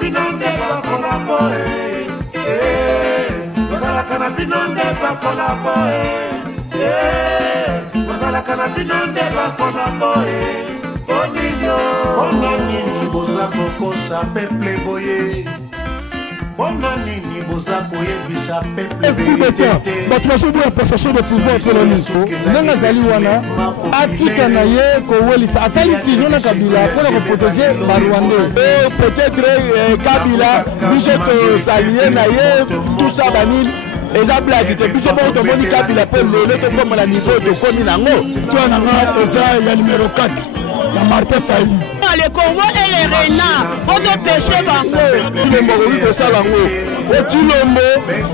binonde pa kolabo Bozala kana binonde pa kolabo Bozala kana binonde pa kolabo Onani boza kokosa peuple boye Onani boza koyebisa peuple boye Batmaso boya passation de pouvoir colonique Nanga zali wana atika na ye ko welisa afali fusion na Kabila pour le protéger Rwandais peut-être Kabila biso salier na ye tout ça banil eza blague te biso bon to moni Kabila pour le to comme la niveau de komi nango toi nanga eza ya numéro 4 ya Martin Fayulu le Congo et les renards faut de pêcher bango le moroyi de salango au Chilombo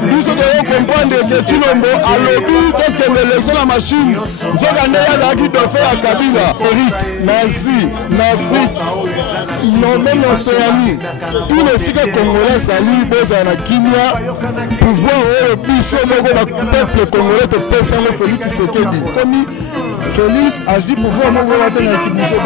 nous devons comprendre que Chilombo a lobby que l'élection la machine Jogande ya qui doit faire à Kabila Eric Nazi Nafrique non même Océanie tous les sites congolais sali boza na Kimia pouvoir au biso moko peuple congolais de faire Félix Tshisekedi comme Félix a dit pouvoir nous voir dans l'équipe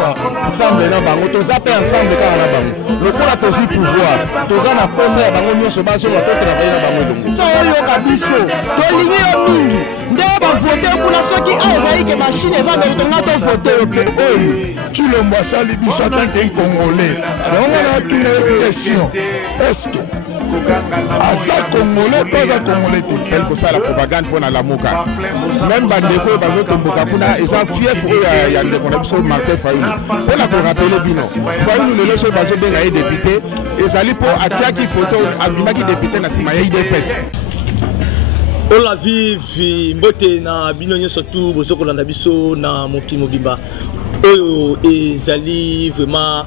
ensemble na bango tous appelés ensemble car na bango le pour la tosi pouvoir tous en a posé à bango nyonso baso ba to travailler na bango donc to yo kabiso to lingi yo mingi nde ba voter pour la soki azayi que machine eza ba tonga to voter oyo Chilombo sali biso en tant que congolais donc on a une question est-ce que asa congolais pas congolais tel que ça la propagande pour la moka même bandeko bazo tomboka kuna eza fief oyo ya ndeko na biso Martin Fayulu pour la rappeler bino Fayulu le leso bazo benga ye député ezali po atiaki photo abimaki député na sima ya IDPS on la vive mbote na bino nyonso tout bozo kolanda biso na mokili mobimba oyo ezali vraiment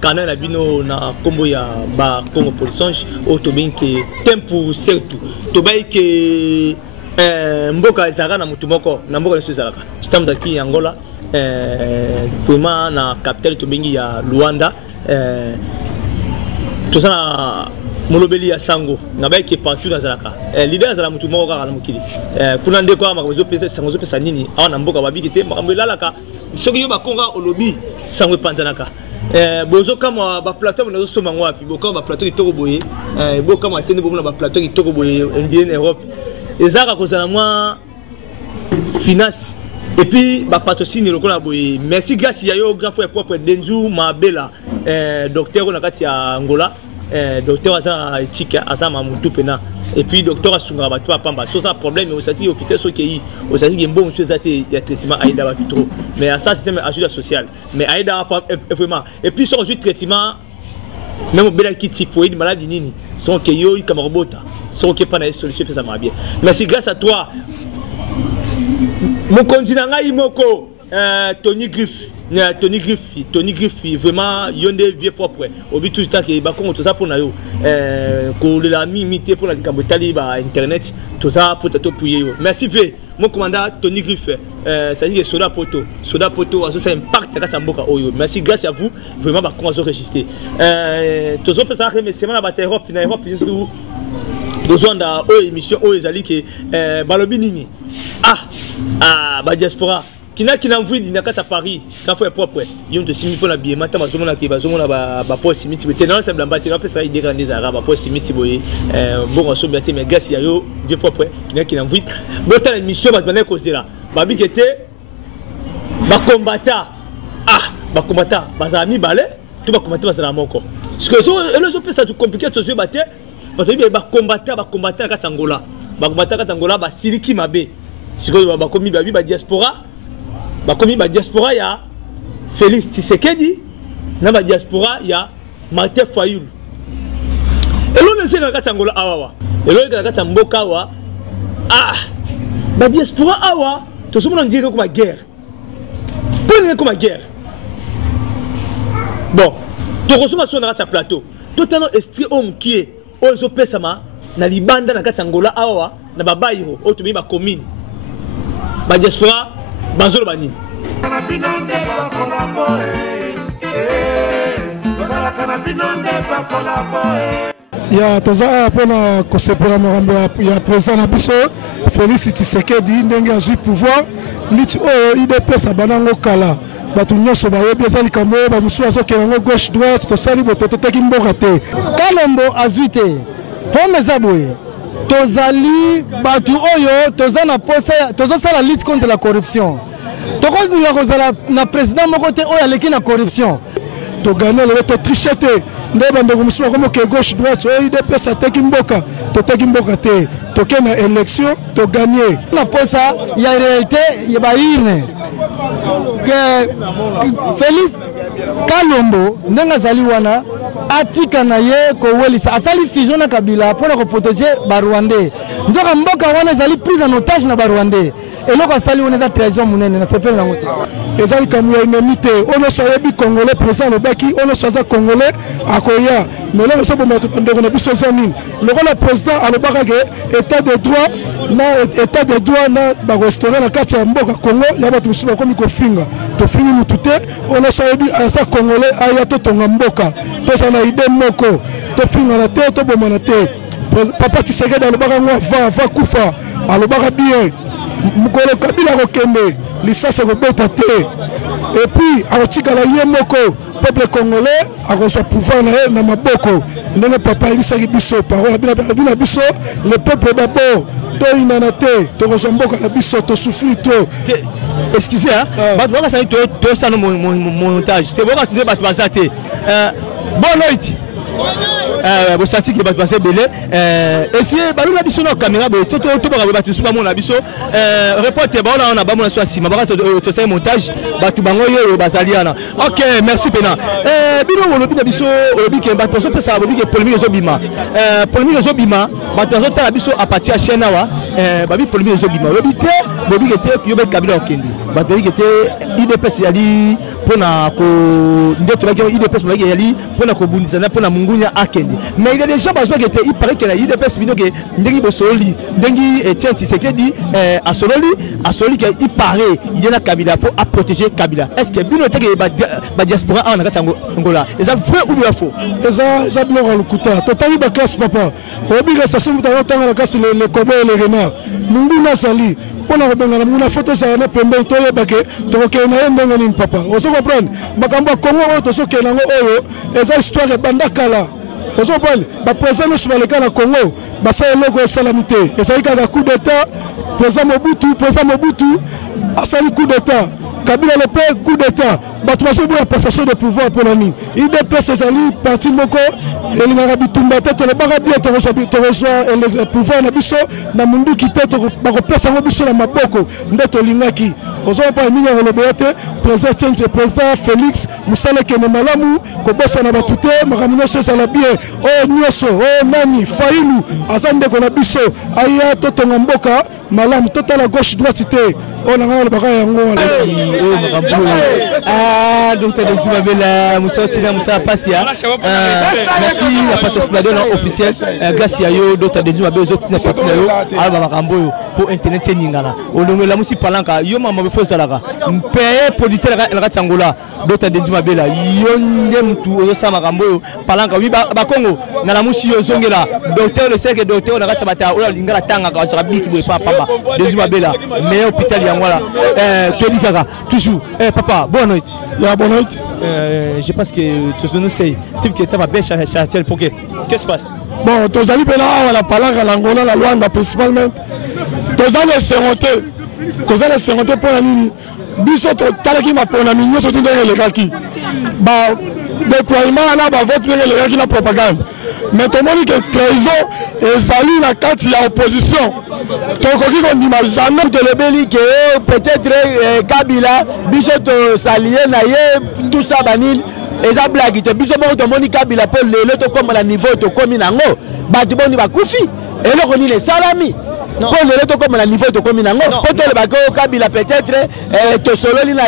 kana na bino na kombo ya ba Congo Polisonge o to benke tempo surtout to baike mboka ezaka na mutu moko na mboka nso ezalaka chitamda ki Angola vraiment na capitale to bengi ya Luanda to sana molobeli ya sango na baike partout na zalaka leader azala mutu moko kaka na mokili kuna ndeko ama kozo pesa sango zo pesa nini awa na mboka babiki te makambo elalaka soki yo bakonga olobi sango panzanaka bozo kama ba plateau na zo soma ngwapi boka ba plateau kitoko boye boka ma tende bomona ba plateau kitoko boye Indienne Europe ezaka kozala mwa finance et puis ba patrocine lokola boye merci grâce ya yo grand frère propre Denzu Mabela docteur na kati ya Angola docteur asa éthique asa mamutu pena et puis docteur asunga ba toi pamba so ça problème au sati hôpital so ki au sati ki bon monsieur zate ya traitement aida ba trop mais à ça système assurance sociale mais aida vraiment et puis sur le traitement même bela ki typhoïde maladie nini son que yo kamarobota son que pas na solution ça va bien merci grâce à toi mon continent ngai moko Tony Griff vraiment yonde vieux propre au but tout le temps que ba Congo tout ça pour na yo ko la mimité pour la kabotali ba internet tout ça pour te pouiller mercivé mon commandant Tony Griff ça dit que soda poto aso ça impact ka samboka oyo merci grâce à vous vraiment ba Congo enregistré tout ça ça mais c'est na ba Europe na Europe surtout besoin da émission ezali que balobi nini ba diaspora kina mvidi na kata Paris quand faut propre yom de simi pour la billet mata mazomo na ke bazomo na ba poste simiti mais tenant semble mbati na pesa ide grandes araba poste simiti boye bon so biate mais gas ya yo bien propre kina mvidi bota la mission ba bana ko zela ba bikete ba combattant ba combattant bazami balé tout ba combattant bazala moko parce que so le pesa tout compliqué to zo bate ba to ba combattant kata Angola ba combattant kata Angola ba siriki mabe siko ba komi ba diaspora bakomi ba diaspora ya Félix Tshisekedi na ba diaspora ya Martin Fayulu elo ne seka kata Angola awa elo ne kata mboka wa ba diaspora awa to somo na ndire ko ba guerre pone ko ba guerre bon to ko soma so na kata plateau to tano estri o mkie o zo pesa ma na libanda na kata Angola awa na babayiro o to bi ba commune ba diaspora bazolo banini ya toza pona kosepela makambo ya président na biso Félix Tshisekedi ndenge azwi pouvoir liti oyo IDPS abanango kala bato nyonso bayebi eza likambo oyo bamosusu azokela yango gauche droite tosali boto toteki mboka te Kalombo azwi te pome eza boye tozali bato oyo toza na posa tozosala lutte contre la corruption tokozinga kozala na président moko te oyo aleki na corruption togane lelo totriche te nde bandeko mosusu bakomoke gauche droite oyo IDPS ateki mboka toteki mboka te toke na élection toganye na posa ya réalité ya bairne Félix Kalombo ndenge azali wana atika na ye kowelisa asali fusion na Kabila mpona koprotéger barwandais nzoka mboka wana ezali prise en otage na barwandais eloko asali wana eza trahison monene na sepele nango te eza likambo ya ennemi te oyo nyonso ayebi congolais président alobaki oyo nyonso aza congolais akoya mais eloko esoboma bandeko na biso eza nini lokola président alobaka ke état de droit na barestaurant na kati ya mboka Congo ya bato mosusu bakomi kofinga tofingi mutu te oyo nyonso ayebi aza congolais aya totonga mboka tozala na ide moko tofingana te tobomana te papa Tshisekedi alobaka ngo ava kufa alobaka bien mokolo Kabila akokende lisasi ekobeta te epuis akotikala ye moko peuple congolais akozwa pouvoir na ye na maboko ndenge papa ayebisaki biso parole abina biso le peuple d'abord toyinana te tokozwa mboka na biso tosufri to excusez bato bakasali tosala montage te bokasinde bato baza te bonoiti bosati ke bato base belé esi balula biso na caméra boye to baka bato suba mona biso reporter baona on a ba mona so asima baka to sai montage bato bango yo bazaliana. OK, merci pena bino lobi na biso lobi ke bato so pesa lobi ke polémique zo bima bato zo tala biso a partir chaîne wa babi polémique zo bima lobi ke te yo be Kabila okende bato ke te IDPS yali pona ko ndeto la IDPS yali pona ko bundisana pona mungunya akende. Mais il y a des gens qui il paraît que la IDPS bino que ndengi bosoli ndengi Etienne Tshisekedi a sololi que il paraît il y a Kabila faut à protéger Kabila. Est-ce que bino te que ba diaspora en Angola est ça vrai ou bien faux? Ça bino le kuta totali ba classe papa obi que ça somme tanga la classe les kobo et les renards munguna sali pona ko benga muna photo ça na pembe to yebake to ko na ndenga ni papa oso comprendre makambo Congo to so kenango oyo eza histoire bandakala. Vous comprenez? Le président sur le Congo, c'est un logo salamité. Et ça y est, coup d'État, président Mobutu, a sali coup d'État. Kabila le père, coup d'État. Batouasso la passation de pouvoir pour l'année. Il déplace ses alliés, parti Moko, et il a bitumba tête, le barabia, tu reçois le pouvoir na biso, na mundu qui tête, tu replaces en biso na maboko, ndeto lingaki. Vous comprenez? Minga le béate, président Félix, Moussale Kenemalamu, Kobosa na batute, Maramino Sala bien, oh Nyoso, oh Nani, Failou, Azande Konabiso, Aya Totonga Mboka, Malam, total à gauche droite cité, oh Nanga le Bagay Yango. Ah, docteur de Zumabela, Moussa Tina, Moussa Passia. Merci à Patos Madonna officiel, grâce à yo, docteur de Zumabela, aux autres Tina, Alba Marambo, pour Internet Ningala. Au nom de la Moussi Palanka, yo maman faut Zalaga, paye politique la Ratsangola, docteur de Zumabela, yondem tout au Samarambo, Palanka, oui, Bakongo, Nalamoussi Zongela, docteur le sec et docteur de Ratsabata, ou la Lingala Tanga, sur la bique, papa, de Zumabela, meilleur hôpital Yangola, Tolikaga, toujours, papa, bonne nuit. Bonne nuit. Je pense que tu nous sais, type qui était ma belle châtel pour qu'est-ce qui se passe? Bon, tous les amis, la Palanka, l'Angola, la Luanda principalement, tous les amis pour la mini. Biso to talaki ma pour la mini, surtout dans les gaki. Bah, déploiement là, bah, votre les gaki la propagande. Mais tout le monde que trahison et salut la carte il y a opposition. Donc on dit jamais de le béli que peut-être Kabila, biso to salier naie tout ça banil. Et ça blague, biso mo to moni Kabila pour le to comme la niveau to comme nango. Ba di boni ba kufi. Et là on dit les salami. Pour le to comme la niveau to comme nango. Pour to le bako Kabila peut-être to sololi naie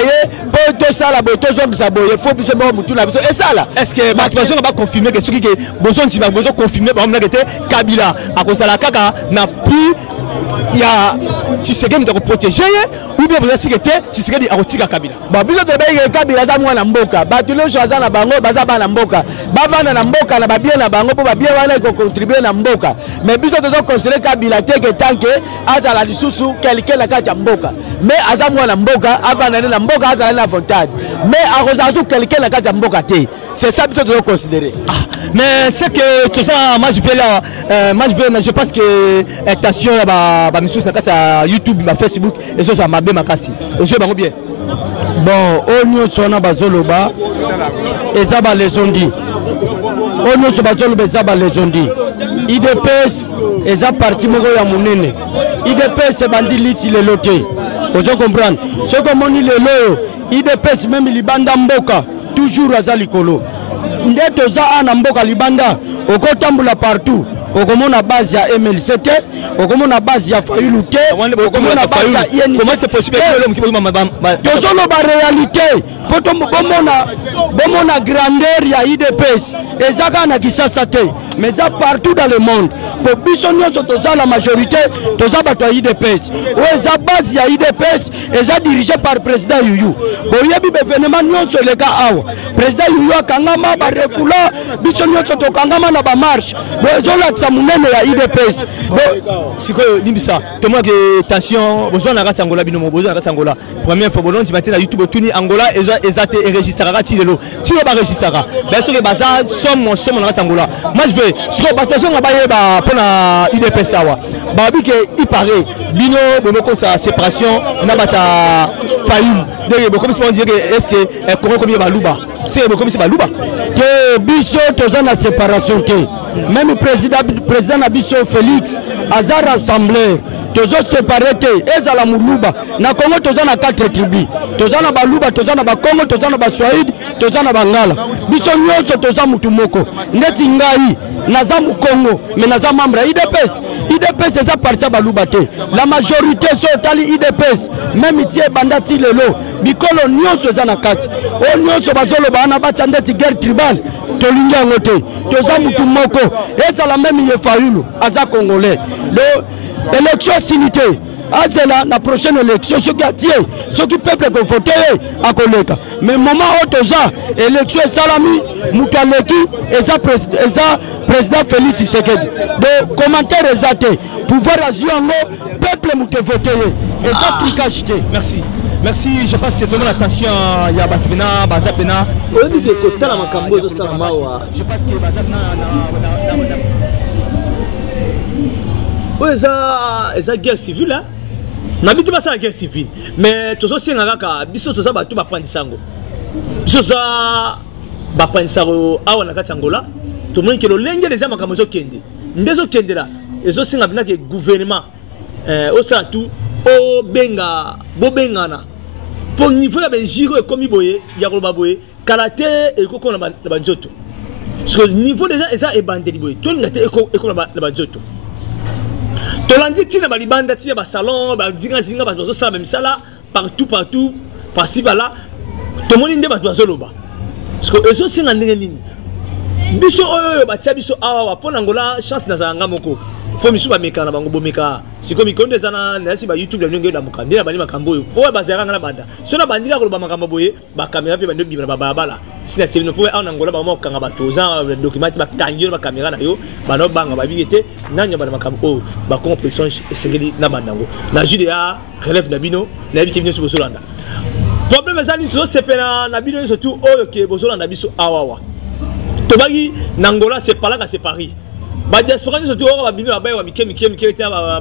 pour to sala bo to zong sa boye faut biso mo mutu na biso et ça là. Est-ce que ma question va confirmer que ce qui est besoin tu vas besoin confirmer par exemple que Kabila à cause de la kaka n'a plus il y a Tshisekedi doit protéger ou bien vous avez que Tshisekedi a retiré Kabila. Bah biso te baye Kabila za mwana mboka. Ba tulo choisa na bango baza bana mboka. Ba vana na mboka na ba bien na bango po ba bien wana ko contribuer na mboka. Mais biso te considérer Kabila te que tant que aza la lisusu quelqu'un la kati mboka. Mais aza mwana mboka avana na mboka aza na avantage. Mais arozazu quelqu'un la kati mboka te. C'est ça biso te considérer. Mais c'est que tout ça moi je vais là je pense que attention ba misus na kati YouTube ba Facebook et ça m'a bien makasi. Monsieur bango bien. Bon, on sona bazoloba ezaba lezondi. On so bazoloba ezaba lezondi. IDPS eza parti moko ya munene. IDPS bandi liti le loté. Ozo comprendre. Ce que moni le lo IDPS même libanda mboka toujours aza likolo. Ndeto za ana mboka libanda okotambula partout. Okomona base ya MLCT, okomona base ya Fayulu te, okomona base ya INC. Comment c'est possible que l'homme qui pose ma tozolo ba réalité, poto bomona grandeur ya IDPS, ezaka na Kisasa te, mais ça partout dans le monde. Pour biso nyonso toza la majorité, toza bato ya IDPS. O eza base ya IDPS, eza dirigé par président Yuyu. Boyebi événement nyonso leka awa. Président Yuyu akangama ba rekula, biso nyonso tokangama na ba marche. Bozola munene ya IDPS. Siko nimbisa tomo que tension besoin na kati Angola bino besoin na kati Angola première fois bolon matin na YouTube tuni Angola ezate enregistrera tilelo tiro ba registrera ben so que baza somme na kati Angola moi je veux siko ba personne ba yeba pona IDPS sawa ba bi que il paraît bino bomo contre sa séparation na bata Fayulu de comme on dire est-ce que comment combien ba luba c'est comme si ba luba que biso toza na séparation te même président Nabiso Félix Azar rassembleur tozo séparé te ezala muluba na Congo toza na 4 tribus toza na baluba toza na bakongo toza na baswahili toza na bangala biso nyonso toza mutu moko ndeti ngai naza mukongo mais naza membre IDPS eza parti baluba te la majorité so tali IDPS même tie bandati lelo bikolo nyonso eza na kati o nyonso bazolo bana bacha ndeti guerre tribale tolingi yango te toza mutu moko ezala même ye Fayulu aza congolais le élection sinité azela na prochaine élection ce qui a tié ce qui peuple ko voter a koleka mais moment où toza élection salami mutaleki eza président Félix Tshisekedi de commentaire ezate pouvoir azuango peuple muté voter eza tricage te. Merci, je pense que tout le monde attention, il y a Batmina, Bazapena. Je pense que Bazapena. Oui, c'est guerre civile là. N'habite pas ça la guerre civile. Mais tout ça c'est un raka, biso tout ça ba tout ba prendre sango. Biso ça ba prendre sango awa na kati Angola. Tout le monde que le lenge déjà makamozo kende. Ndezo kende là. Ezo singa bina que gouvernement au ça tout au benga bo bengana. Pour niveau ya benjiro comme boye ya ko baboye karaté et ko na ba nzoto. Parce que niveau déjà eza e bandeli boye. Tout ngate e ko na ba nzoto. Tolandi tina ba libanda tina ba salon ba zinga ba zo sala même sala partout par-ci par-là. To moni nde ba to zoloba. Parce que ezo singa ndenge nini. Biso oyo ba tia biso awa pona ngola chance na zanga moko. Po misu ba meka na bango bomeka. Siko mikonde zana na si ba YouTube la nyonge la mukande na bani makambo yo. Po ba zanga na banda. So na bandika ko ba makambo boye ba caméra pe ba ndobi ba bala. Sina tele no po a na ngola ba mo kanga ba toza document ba kangyo ba caméra na yo ba no banga ba bigete nanya ba makambo ba compression esengeli na bandango. Na judea relève na bino na bi kibino so solanda. Problème ezali to sepena na bino surtout oyo ke bozolanda biso awawa. Tobagi Nangola c'est pas là que c'est Paris. Ba diaspora surtout ba bino ba ba mike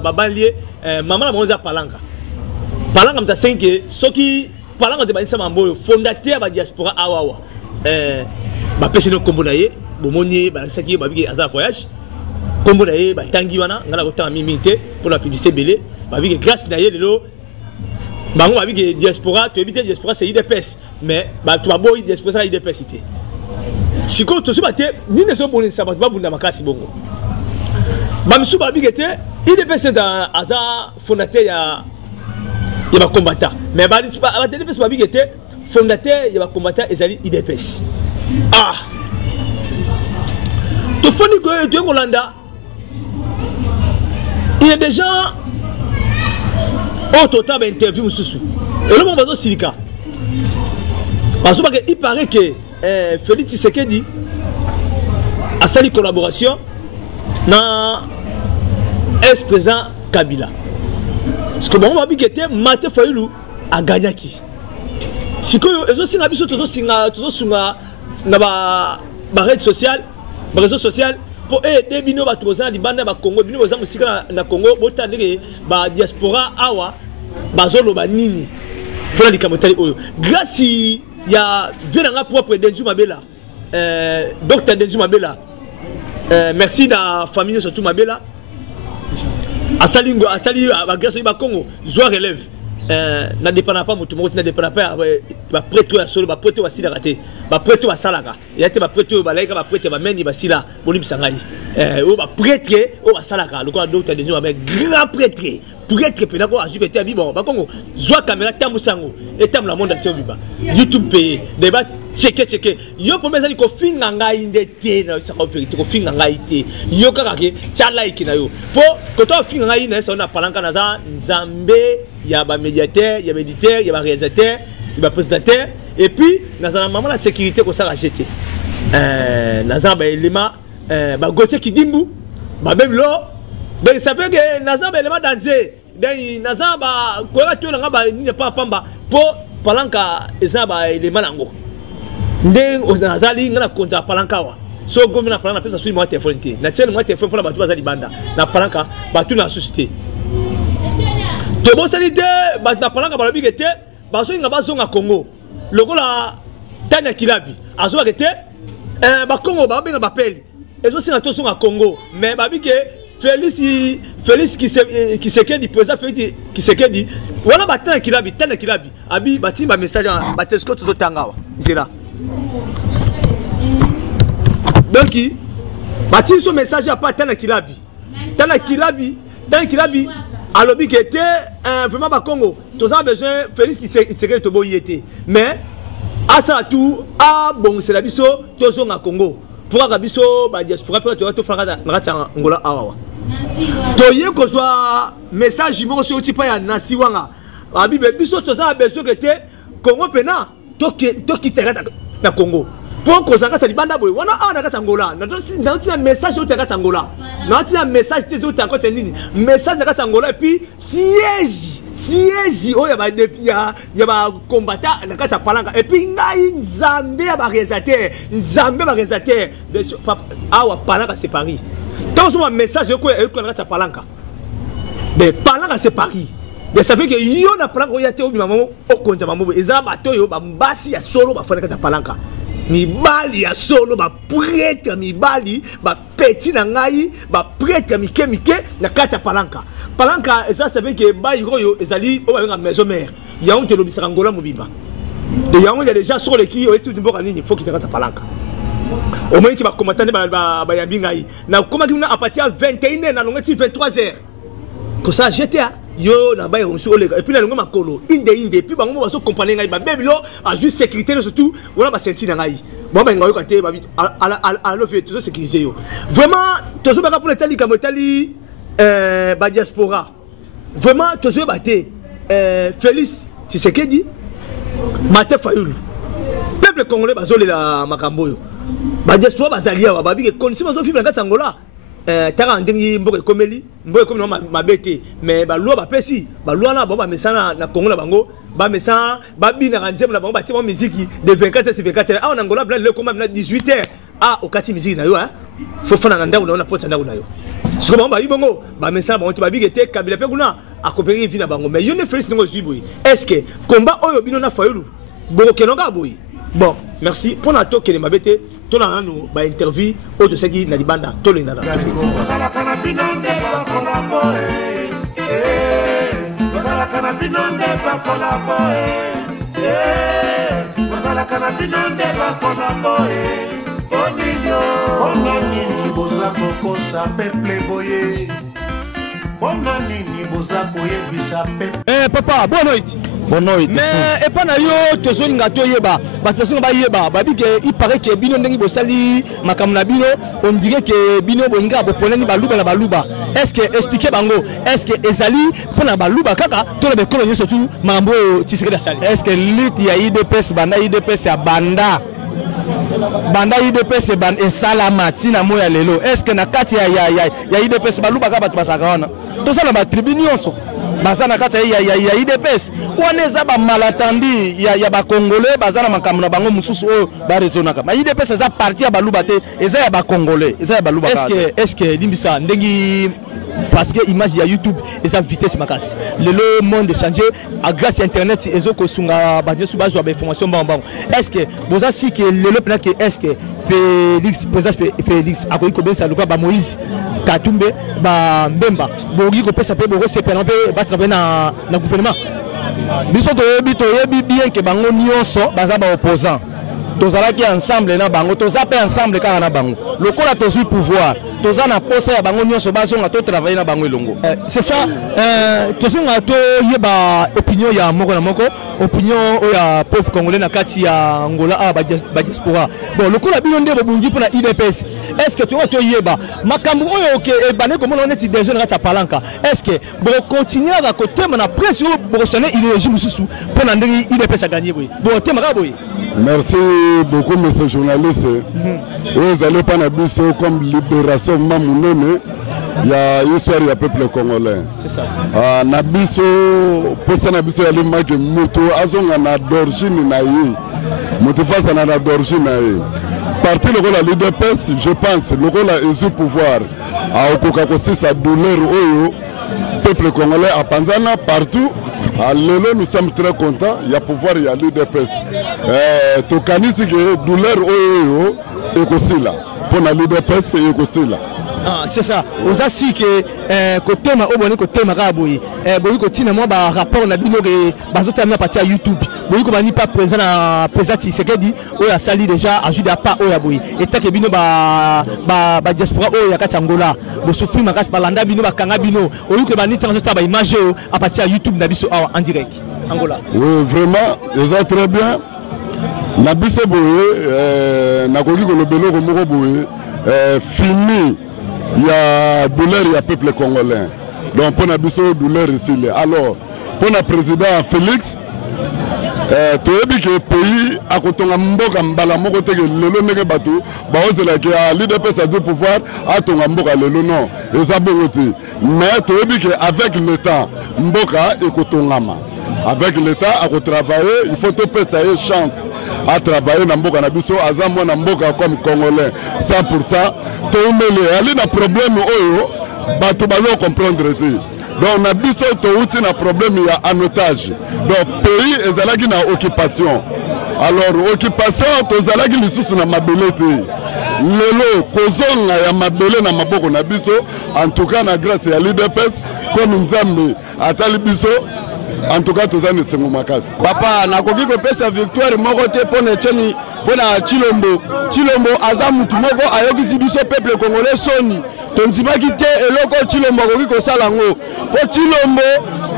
ba banlier maman la moza palanga. Palanga mta 5 soki palanga de ba nsa mambo fondateur ba diaspora awawa. Ba pesi no kombo na ye bomoni ba saki ba bigi azar voyage. Kombo na ye ba tangi wana ngala ko tanga mimité pour la publicité belé ba bigi grâce na ye lelo bango ba bigi diaspora to éviter diaspora c'est IDPS mais ba to ba boy diaspora c'est IDPS cité. Si tu as ni ne sont bons, ça va pas bunda makasi bongo. Bamsu babigete, il est passé dans hasard fondateur il va combattre. Mais ba IDPS babigete fondateur il va combattre ezali IDPS. Ah. Tu foni que tu Hollanda. Il y a des gens au total interview mususu et le moment bazo silika parce que il paraît que Félix Tshisekedi a sali collaboration na ex-président Kabila parce que bon on va dire que Martin Fayulu a gagné qui si que ezo singa biso tozo singa na ba réseau social pour aider bino bato bozana di banda ba Congo bino boza musika na Congo botandike ba diaspora awa bazolo ba nini pour la kamotali oyo grâce ya venanga propre Denzu Mabela docteur Denzu Mabela merci da famille surtout Mabela asali ba grâce ba Congo joie relève na dépend pas mutu moko na dépend pas ba prêtre ya solo ba prêtre wa sila raté ba prêtre wa salaka ya te ba prêtre ba laika ba prêtre ba meni ba sila bolibisa ngai o ba prêtre o ba salaka le quoi docteur Denzu ba grand prêtre prêtre pena ko azu bete abi bon ba Congo zwa caméra tambu sango et tam la monde entier biba YouTube payé débat checker yo pour mezali ko finga ngai ndete na sa ko vérité ko finga ngai te yo kaka ke cha like na yo po ko to finga ngai na sa na palanka na za nzambe ya ba médiateur ya médiateur ya ba réalisateur ya ba présentateur et puis na za maman la sécurité ko ça racheter na za ba élément ba gote kidimbu ba beblo ben ça fait que na za ba élément danger donc na za ba ko ra to nga ba ni pas pamba po palanka eza ba élément nango ndeng ozazali ngana konza palanka wa so gomi na palanka pesa sui mo téléphone te na tienne mo téléphone pour la batu bazali banda na palanka batu na société to bo salite batu na palanka ba lobi kete ba so nga bazonga Congo lokola tanya kilabi azo ba kete ba Congo ba benga ba peli ezo singa to songa Congo mais ba bi ke Félix qui Tshisekedi président Félix Tshisekedi wala ba tanya kilabi abi bati ba message ba tesco to tangawa zera. Donc, bâtir ce message à pas Tana Kilabi, alors que était vraiment pas Congo. Tous a besoin Félix Tshisekedi to boyete. Mais à ça tout bon c'est la biso tous on a Congo. Pour la biso ba diaspora pour to faire na Angola awa. To ye ko soit message mo so ti pa ya nasi wanga. Abi biso tous a besoin que te Congo pena to quitter na Congo. Pour que ça reste libanda boy wana a na kata Angola na tia message au kata Angola na tia message tes autres encore nini message na kata Angola et puis siège oh ya ba depuis ya ba combattant na kata palanga et puis ngai nzambe ba réalisateur de awa palanga c'est Paris tant ce message ko na kata palanga mais palanga c'est Paris de ça fait que yo na palanga ya te o maman o konza maman eza bato yo ba mbasi ya solo ba fana kata palanga mibali ya solo ba prêtre mibali ba petit na ngai ba prêtre mike na kati ya palanka eza ça veut que ba yoyo ezali o ba maison mère ya on te lobisaka ngola mobimba de ya on ya déjà sur les qui o etu mboka nini faut qu'il kata palanka au moins qui va commenter ba yambi ngai na comment qui na à partir 21h na longeti 23h que ça GTA yo na ba yo olega et puis na longa makolo inde puis bango baso comprendre ngai ba bebilo a juste sécurité surtout wala ba senti na ngai bon ba ngayo kate ba à le fait tout ça sécuriser yo vraiment toujours ba pour les kamotali ba diaspora vraiment toujours ba te Félix Tshisekedi Martin Fayulu peuple congolais bazole la makambo yo ba diaspora bazalia ba bi que condition bazo vivre na Angola tara ndingi mboka komeli mabete mais ba loi ba pesi ba loi na ba mesana na Congo na bango ba mesana ba bina kanjem na bango ba timo musique de 24h sur 24h a en Angola bla le comme na 18h au kati musique na yo faut fana na ndako na pota ndako na yo siko bango ba yibongo ba mesana ba ba bigete Kabila pe kuna a coopérer vie na bango mais yo ne Félix ngo zuiboy est-ce que combat oyo bino na Fayulu boko kenonga boy. Bon, merci. Pour la toque les mabete, tout la nous ba interview au de segi na libanda to le nana. Sala kanabino ndeba kolabo sala kanabino ndeba kolabo sala kanabino ndeba kolabo onini boza kokosa peuple boye onani boza koyebisa peuple. Papa, bonne nuit. mais et pas na yo tozo linga to yeba ba personne ba yeba ba bi que il paraît que bino ndengi bo sali makamna bino on dirait que bino bonga bo poleni baluba na baluba est-ce que expliquer bango est-ce que ezali pona baluba kaka to le kolonyo surtout mambo tisere da sali est-ce que lutte ya IDPS banda IDPS ya banda IDPS ban esalama tina moya lelo est-ce que na kati ya IDPS baluba ka batu basaka wana to sala ba tribune nyonso bazana kati ya IDPS wana eza ba malatandi ya ba congolais bazana makambo na bango mususu oyo ba rezonaka ma IDPS eza parti ya baluba te eza ya ba congolais eza ya baluba est-ce que limbisa ndengi parce que image ya YouTube et sa vitesse makasi le monde changé à grâce à internet et ko sunga ba nyosu ba zo ba information bon est-ce que boza si que le plan que est-ce que Félix akoki ko bensa luka ba Moïse Katumbe ba Mbemba bogi ko pesa pe bogo sepena pe ba travailler na gouvernement biso to yebi bien que bango nyonso baza ba opposant tozalaki ensemble na bango tozape ensemble kaka na bango lokola tozwi pouvoir toza na posa ya bango nyonso bazonga to travailler na bango elongo c'est ça tozonga to yeba opinion ya moko na moko opinion ya pauvre congolais na kati ya Angola ba diaspora bon lokola bino ndebo bungi pona IDPS est-ce que tu vas to yeba makambo oyo ke ebane ko mona neti des jeunes rata palanka est-ce que bo continuer à côté na presse bo changer idéologie mususu pona ndenge IDPS a gagné boy bon tema ka boy. Merci beaucoup, monsieur journaliste. Vous allez pas nabiso comme libération Mamounene. Il y a histoire du peuple congolais. C'est ça. Nabiso, pour ça nabiso yali maki muto azonga na d'origine na yi. Muto face na d'origine na yi. Parti le rôle à l'IDPS, je pense, le rôle à ezu pouvoir. A okoka kosi sa douleur oyo peuple congolais à Panzana partout. Lelo nous sommes très contents, il y a pouvoir, il y a l'IDPS. Tokanisi que douleur oyo ekosila. Pour la l'IDPS ekosila. C'est ça. Aux assis que côté ma oboni côté ma raboui. Boyi côté na moi ba rapport na bino que bazota na partie à YouTube. Boyi ko bani pas présent na présent Tshisekedi oya sali déjà ajude à pas oya boyi. Et ta que bino ba diaspora oya kati Angola. Bo souffrir makas balanda bino ba kanga bino. Oyi ko bani transota ba image à partir à YouTube na biso en direct. Angola. Oui, vraiment, ils ont très bien. Na biso boye na koki ko lobelo ko moko boye fini. Il y a douleur, il y a peuple congolais. Donc pour la douleur ici. Alors, pour le président Félix, tu as dit que le pays a côté de Mboka Mbala moko te que le nègre bateau, bah on sait que l'IDPS a du pouvoir à ton Mboka le non. Et ça beauté. Mais tu as dit que avec le temps, Mboka et Kotongama. Avec l'État à travailler, il faut te payer sa chance à travailler dans Mboka Nabiso, à Zambo Namboka comme Congolais. 100%. Tu as un problème, tu vas comprendre. Donc, Nabiso, tu as un problème, il y a un otage. Donc, pays est en occupation. Alors, occupation, tu as une source de mabelete. Lelo, kozonga ya mabele na maboko na biso, en tout cas, na grâce à l'IDPS, comme Nzambe, à Talibiso. En tout cas, tous les gens sont makas. Papa, na koki ko pesa victoire moko te pona cheni pona Chilombo. Chilombo azamu tumoko ayoki biso peuple congolais soni. Tonzimaki te eloko Chilombo koki ko sala ngo. Po Chilombo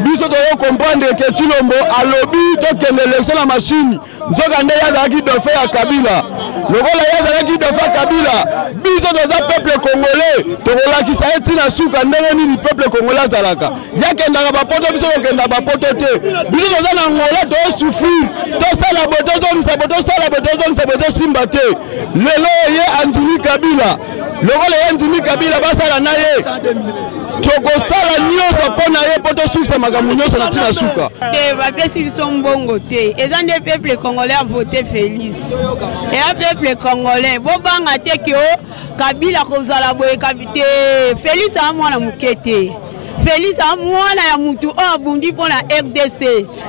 biso to comprendre que Chilombo alobi to kende élection la machine. Nzoka nde yazaki dauphin ya Kabila. Lokola yazaki dauphin ya Kabila. Biso to za peuple congolais. To kolakisa etina suka ndenge nini peuple congolais zalaka. Yakenda ba poto biso kokenda ba poto te. Biso to za na ngola to souffrir. To sala boto to nsaboto sala boto to nsaboto simba te. Lelo ye Anjimi Kabila. Lokola ye Anjimi Kabila basala na ye. Toko sala nyonso pona ye poto suka makambo nyonso na tina suka. Te ba pesi biso mbongo te. Ezande peuple congolais a voté Félix. Et un peuple congolais bo banga te ki o Kabila kozala boye kabite Félix a mwana mukete. Félix a mwana ya mutu o abundi pona RDC.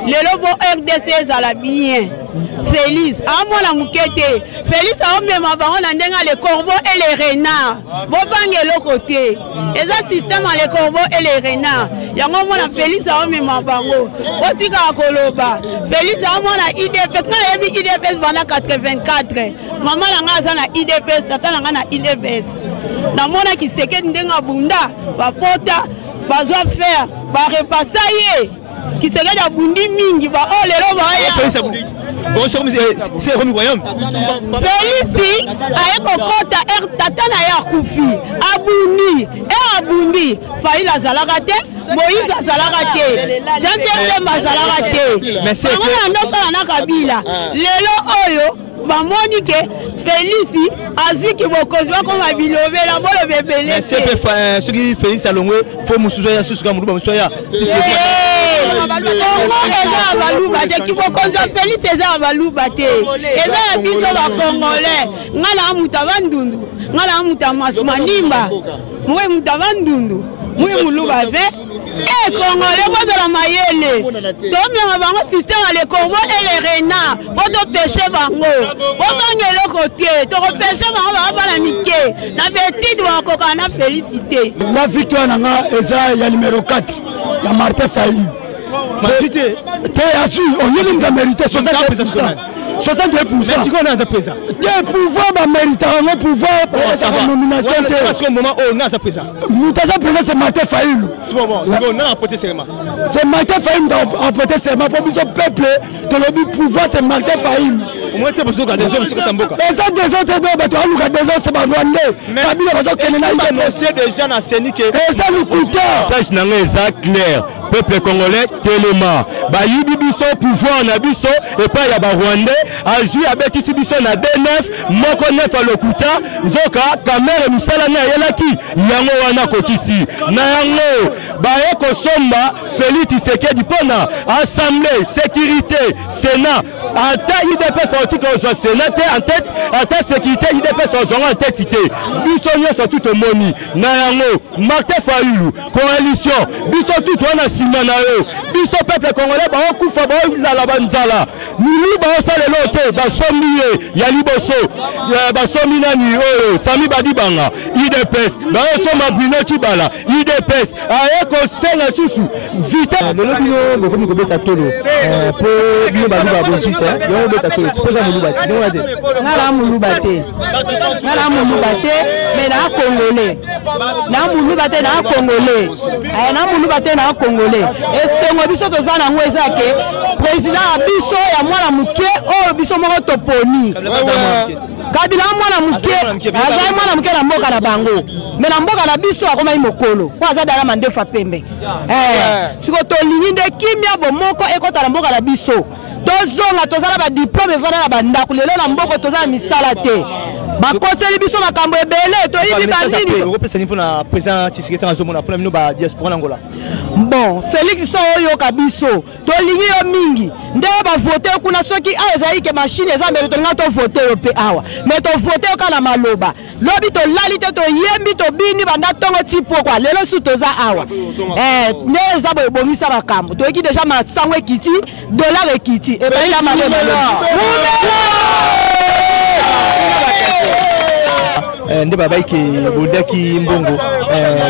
Lelo bo RDC ezala bien. Félix a mwana mukete. Félix a omema bango na ndenga les corbeaux et les renards. Bo bange lokote. Eza système à les corbeaux et les renards. Yango mwana Félix a omema bango. Otika koloba. Félix a mwana IDPS. Na yebi IDPS bana 84. Maman nanga aza na IDPS, tata nanga na IDPS. Na mona Tshisekedi ndenga bunda, ba pota, ba zo faire, ba repasser. Kisekedi abundi mingi ba oh lelo ba c'est Romi Royaume. Félix ayeko kota tata na ya kufi abundi Faïla Zalagate Moïse Zalagate Jean-Pierre Mazalagate mais c'est que ndo na Kabila lelo oyo bamoni ke Félix azwi ki bokonzi bakoma bilobela bolo bebele c'est pe ce qui Félix alongwe faut musuzo ya susu ka muluba musuzo ya puisque eza baluba te ki bokonzi Félix eza baluba te eza ya biso ba Congolais ngala muta bandundu ngala muta masmanimba mwe muta bandundu mwe muluba ve Congolais bozo la mayele domia bango système à le Congo et les renards bozo pêcher bango bongele côté to pêcher bango ba la mike na petite wa koka na félicité la victoire nanga eza ya numéro 4 ya Martin Faïl Martin te asu on yeli nga mérité 60%. 62%. Merci qu'on a de présent. Des pouvoirs va mériter un pouvoir pour la nomination. Parce qu'au moment où on a sa présent. Nous avons présent c'est Martin Faïl. C'est bon, on a apporté serment. C'est Martin Faïl qui a apporté serment pour le peuple. Dans le pouvoir c'est Martin Faïl. Au moins tu as besoin de des hommes sur Tamboka. Les autres des autres des autres c'est pas Rwandais. Kabila va sortir les naïfs. C'est des gens à Sénique. Et ça nous coûte. Tâche n'a pas clair. Peuple congolais tellement ba yibi biso pouvoir na biso et pas ya ba Rwandais azui abeki biso na D9 moko neuf a lokuta nzoka kamera misala na yelaki yango wana kokisi na yango ba eko somba Félix Tshisekedi pona assemblée sécurité sénat ata IDPS autika au sénat en tête ata sécurité IDPS en tête ité biso nyoso tout moni na yango Martin Fayoulou coalition biso tout wana sima na yo biso peuple congolais ba okufa ba la banzala nulu ba osale lote ba sombiye ya liboso ba sombi nani oyo Sami Badibanga IDPS ba osoma Bruno Chibala IDPS ayeko senga susu vite lelo bino bokomi kobeta tolo po bino ba luba bozite yo beta tolo tipoza muluba ti ngona te ngala muluba te mais na congolais na muluba te na congolais na muluba te na congolais esengo biso toza nango eza ke président ya biso ya mwana muke oyo biso moko toponi Kabila mwana muke azali mwana muke na mboka na bango mais na mboka na biso akomai mokolo po aza dala mandefa pembe siko tolingi nde kimia bomoko ekota na mboka na biso tozonga tozala ba diplôme evana na bandako lelo na mboko tozala misala te bakoseli biso makambo ebele toyibi banini opesani mpona président Tshisekedi azomona mpona bino ba diaspora na Angola. Bon Félix so oyoka biso tolingi yo mingi nde bavote kuna soki awa ezali ke machine eza mbele tolinga tovote yo mpe awa mais tovote yo kala maloba lobi tolali te toyembi tobini banda ntongo ti pokwa lelo su toza awa nde eza boye ebongisa makambo toyeki deja masango ekiti dollar ekiti ebaila maloba nde babaiki boldaki mbongo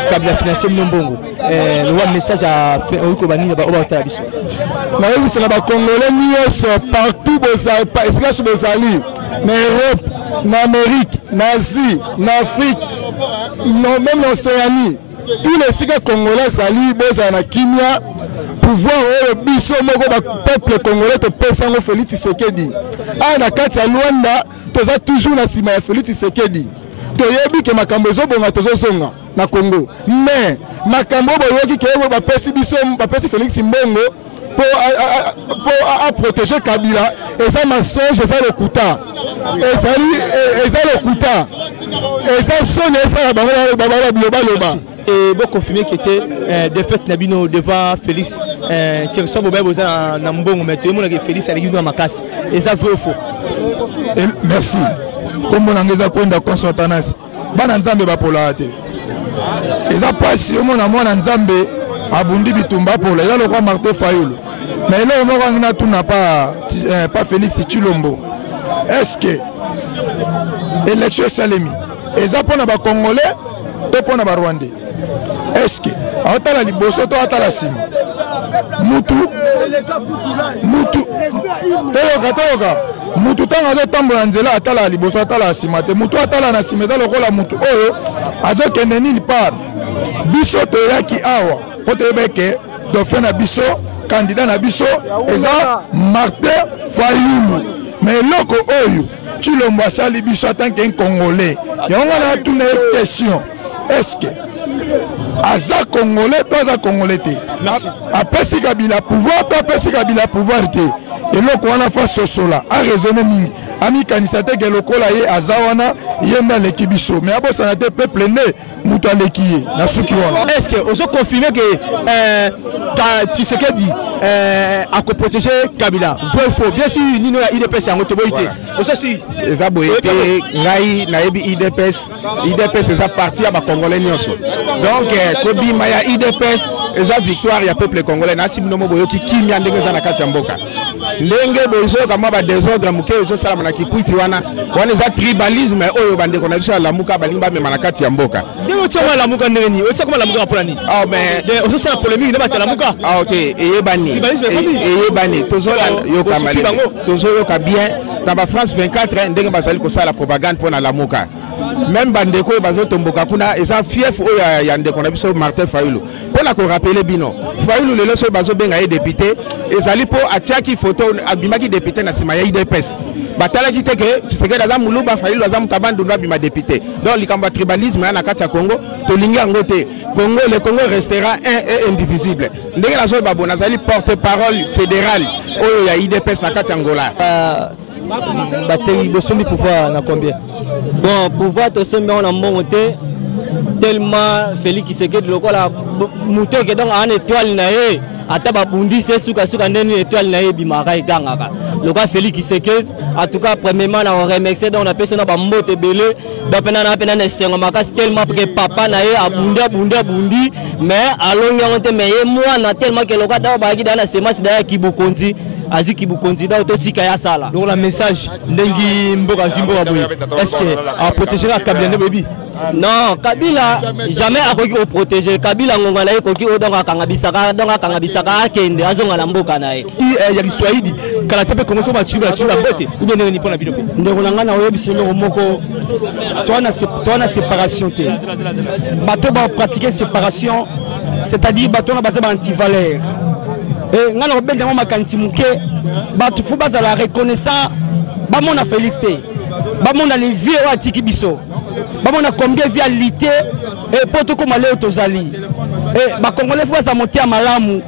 Kabila financer mbongo le message à ko bani ba obata biso na yebisa na ba Congolais nyonso partout esika so bozali na Europe na Amérique na Asie na Afrique non même en Océanie tous les sika Congolais zali bozala na kimia pouvoir oyo biso moko ba peuple congolais to pesa ngo Félix Tshisekedi na kati ya Luanda toza toujours na sima ya Félix Tshisekedi toyebi ke makambo ezobonga tozozonga na Congo mais makambo boyoki ke ba pesi biso ba pesi Félix mbongo pour protéger Kabila et ça mensonge ça le kuta et ça le kuta et ça sonne ça ba et bon confirmer qu'il était défaite Nabino devant Félix qui reçoit Boba Boza na mbongo mais tout le monde que Félix allait nous makasi et ça vrai ou faux. Merci. Comme on a déjà kwenda consonance bana nzambe bapola te eza pasi omona mwana nzambe abundi bitumba pola ya lokwa Martin Fayoulou mais là on a tout n'a pas Félix Tshilombo est-ce que élection salemi eza pona ba congolais to pona ba rwandais est-ce que atala liboso to atala sima mutu toyoka mutu tanga azotambola nzela atala liboso atala sima te mutu atala na sima eza lokola mutu oyo azokende nini part biso toyaki awa po toyebeke dauphin na biso candidat na biso eza Martin Fayulu. Mais loko oyo Chilombo asali biso en tant qu'un Congolais. Et on a une question. Est-ce que aza Congolais to aza Congolais te? Apesi Kabila pouvoir to apesi Kabila pouvoir te? Et loko wana fa sosola a raisonner mingi. Ami kandidat ke lokola ye azawana yenda lekibiso. Mais abo sana te peuple né muto alekiye na suki wana. Est-ce que oso confirmer que Tshisekedi a protéger Kabila? Vrai ou faux? Bien sûr, Nino a IDPS en autoboité. Oso si eza boyete ngai na yebi IDPS eza parti ya ba Congolais nyonso. Donc kobi maya IDPS eza victoire ya peuple congolais na simno boyoki kimia ndenge za na kati ya mboka. Ndenge bozo kama ba désordre muke ozo sala na kikwiti wana eza tribalisme oyo bande kona biso la muka balimba me manakati ya mboka. Ndenge otama la muka ndeni, otama la muka pour ni. Ah mais ozo sala polémique na ba la muka. Ah OK, eyebani tozo yo kamali. Tozo yo ka bien dans ba France 24 ndenge bazali ko sala propagande pour na la muka. Même bandeko bazo tomboka kuna eza fief oyo ya ndeko na biso Martin Fayulu. Pona ko rappeler bino. Fayulu lelo so bazo benga député ezali po atiaki photo abimaki député na sima ya IDPS. Batala ki teke Tshisekedi aza muluba Fayulu aza mutabandu na bima député. Donc likamba tribalisme na kati ya Congo to lingi ngote. Congo le Congo restera un et indivisible. Ndenge la so babona zali porte-parole fédéral oyo ya IDPS na kati ya Angola. Bateri bosomi pouvoir na combien? Bon, pouvoir to sembe on a monté tellement Félix Tshisekedi lokola muto ke donc en étoile na ye ata ba bundi se suka ndeni étoile na ye bimaka igangaka lokola Félix Tshisekedi en tout cas premièrement na remercier donc on a personne ba mbote belé donc pena na sengo makasi tellement que papa na ye abundi mais alongi on mais ye mwana tellement que lokola ta ba kidana semence da Kibukonzi azu Kibukonzi da ototika ya sala. Donc la message ndengi mboka zimboka boy. Est-ce que a protéger la Kabila baby? Non, Kabila jamais a koki protéger. Kabila ngonga na ye koki odonga kangabisaka akende azonga na mboka na ye. Ya Kiswahili kala tepe Kongo so ba chiba bote ou bien ni pona bino pe. Ndeko nanga na oyebisi loko moko toi na séparation te. Bato ba pratiquer séparation, c'est-à-dire bato na base ba anti-valeur. Et ngana obenda mo makanisi muke bato fu bazala reconnaissant ba mona Félix te. Ba mona les vieux wa tiki biso. Ba mona combien via lité et poto comme aller tozali. Et ba congolais fu za monter à malamu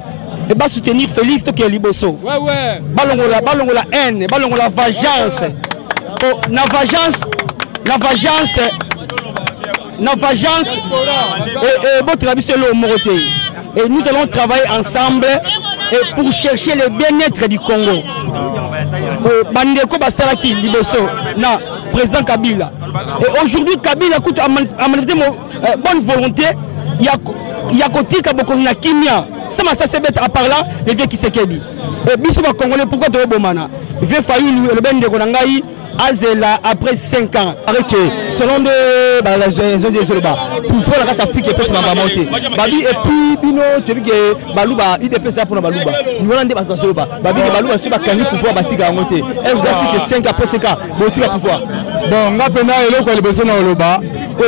et ba soutenir Félix to ke liboso. Ouais. Balongola haine, balongola vengeance. Oh, na vengeance et bon travail sur le moroté. Et nous allons travailler ensemble et pour chercher le bien-être du Congo. Bandeko Basaraki Liboso, na président Kabila. Et aujourd'hui Kabila a manifesté bonne volonté. Il y a côté Kabokona Kimia. Ça c'est bête à part là, le vieux qui s'est dit. Et Bissoma Congolais, pourquoi tu es Bomana? Vieux Fayulu, le Ben de Konangaï. Azela après 5 ans avec selon les zones des Joloba pour faire la carte Afrique et puis c'est ma monter babi et puis bino tu dis que baluba il dépêche ça pour baluba nous allons débattre sur Joloba babi que baluba c'est pas cani pouvoir basiga monter est-ce que 5 après 5 ans bon tu vas pouvoir bon ngapena eloko le besoin na Joloba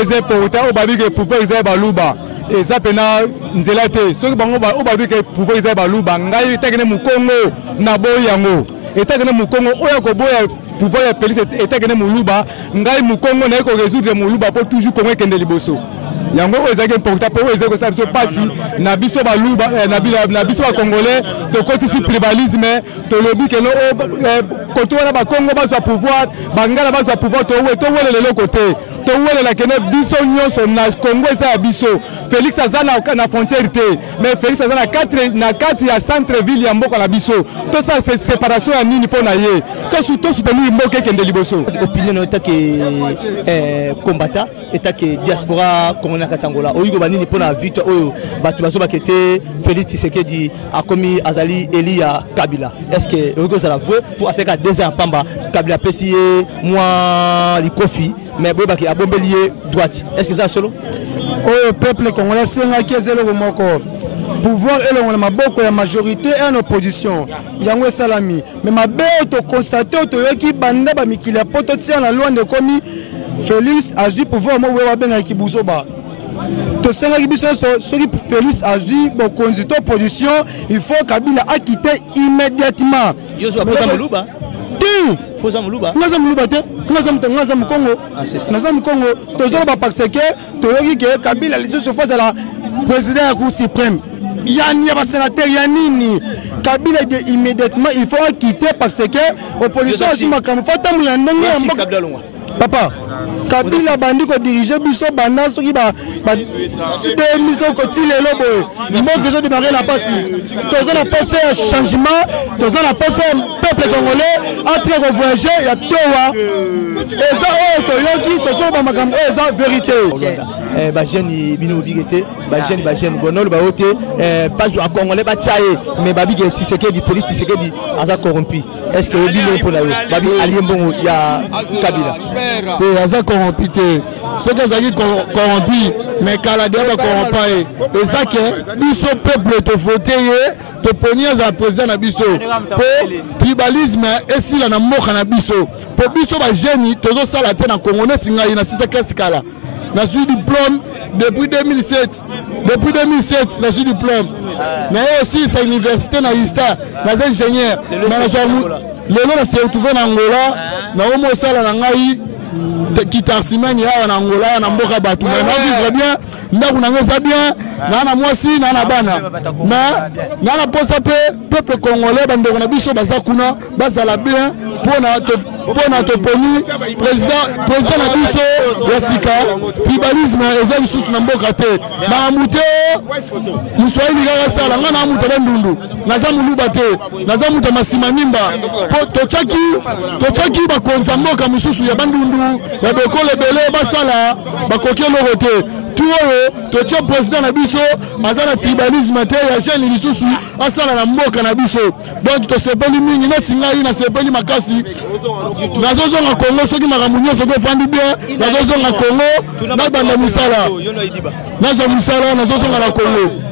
eze pourtant au babi que pouvoir eze baluba et ça pena nzela te so bango ba au babi que pouvoir eze baluba ngai tekene mu Congo na boyango et tekene mu Congo oya ko boya pouvoir ya Félix était gagné muluba ngai mukongo na ko résoudre muluba pour toujours Congo kende liboso yango ezaki important pour ezako ça biso pasi na biso baluba na biso ba congolais to kotisi tribalisme to lobi que no koto wana ba Congo ba pouvoir bangala ba pouvoir to wele le côté to wele la kene biso nyonso na Congo ça biso Félix azana na frontière te mais Félix azana 4 ya centre ville ya mboka na biso to ça c'est séparation ya nini pona ye to soutenir mboka kende liboso opinion no que combattant eta que diaspora congolais Kasangola oyigo banini pona victoire oyo batu bazo bakete Félix Tshisekedi a commis Azali Elia Kabila. Est-ce que oyigo ça la vrai pour aseka 2 ans pamba Kabila pesier moi likofi mais boy baki abombelier droite. Est-ce que ça solo au peuple congolais senga kezelo moko pouvoir elongo na maboko ya majorité et en opposition yango salami mais mabe to constater to yoki banda ba mikili ya poto tia na loin de komi Félix azui pouvoir mo we wa benga kibusoba tosengaki biso soki Félix azwi bokonzi to position il faut Kabila a quitté immédiatement. Ngaza muluba te ngaza mukongo tozoloba parce que toyoki ke Kabila lisusu fois la président ya Cour suprême yani ya basénateur ya nini Kabila immédiatement il faut quitter parce que opposition azwi makambo fata muya ndenge ya mboka papa Kabila bandi ko diriger biso banda soki ba miso ko tilelo boye mboka zo démarrer la passe tozo na passe changement tozo na passe peuple congolais antika ko voyager ya towa eza o to yoki tozo ba makambo eza vérité ba jeune bino bigete ba jeune bonol ba ote pas à congolais ba tchaye mais ba bigeti c'est que du politique c'est que du aza corrompu est-ce que bino pour la babi aliembongo ya Kabila te aza corrompu te ce que ça dit corrompu mais kala de ba corrompu et ça que biso peuple te voter te ponier za président na biso pour tribalisme et si la na moka na biso pour biso ba jeune tozo sala te na Congo net ngai na 6 classe kala na suis diplôme depuis 2007 na suis diplôme mais aussi c'est université na ISTA na ingénieur na lelo na se retrouver na Angola na omo sala na ngai kitarsimani ya na Angola na mboka batu na vivre bien ndako na ngoza bien na mwasi na bana na posa peuple congolais bande na biso bazakuna bazala bien pona to poni président na biso ya sika tribalisme eza lisusu na mboka te na mute muswahili kaka sala nga na muta bandundu naza muluba te naza muta masima nimba po tochaki bakonza mboka mususu ya bandundu ya bekole bele basala bakoki eloko te tu oyo totie président na biso aza na tribalisme te ya jeune lisusu asala na mboka na biso donc tosepeli mingi neti ngai nasepeli makasi nazozonga Congo soki makambo nyonso tofandi bien nazozonga Congo nabanda misala nazozonga na Congo